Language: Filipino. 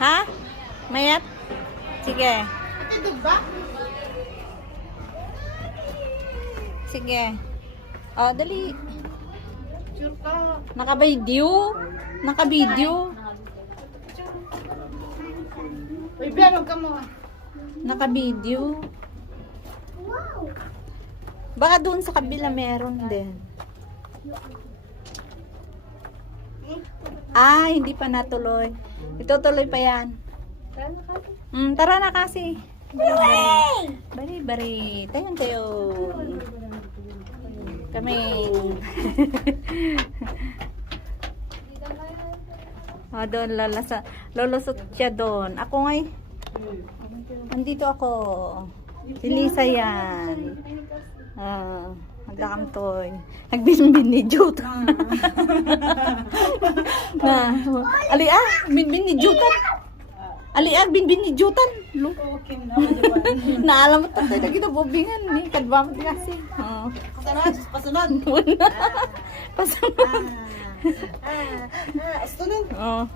Ha? Mayat? Sige. Ito ba? Sige. Oh, dali. Sure ka. Naka-video. Naka-video. Uy, biyan, huwag ka mo. Naka-video. Baka doon sa kabila meron din. Ah, hindi pa natuloy. Itutuloy pa yan. Tara na kasi. Bari. Tayo kayo. Kami. Oh, doon lolusot siya doon. Ako ngay. Andito ako. Si Lisa yan. Nagkakamtoy. Nagbinbin ni Jutan. Binbin ni Jutan. Binbin ni Jutan. Okay na, diba? Naalam mo tayo na ginabobingan ni. Kadbamot kasi. Pasunod. Pasunod. Sunod. Oh.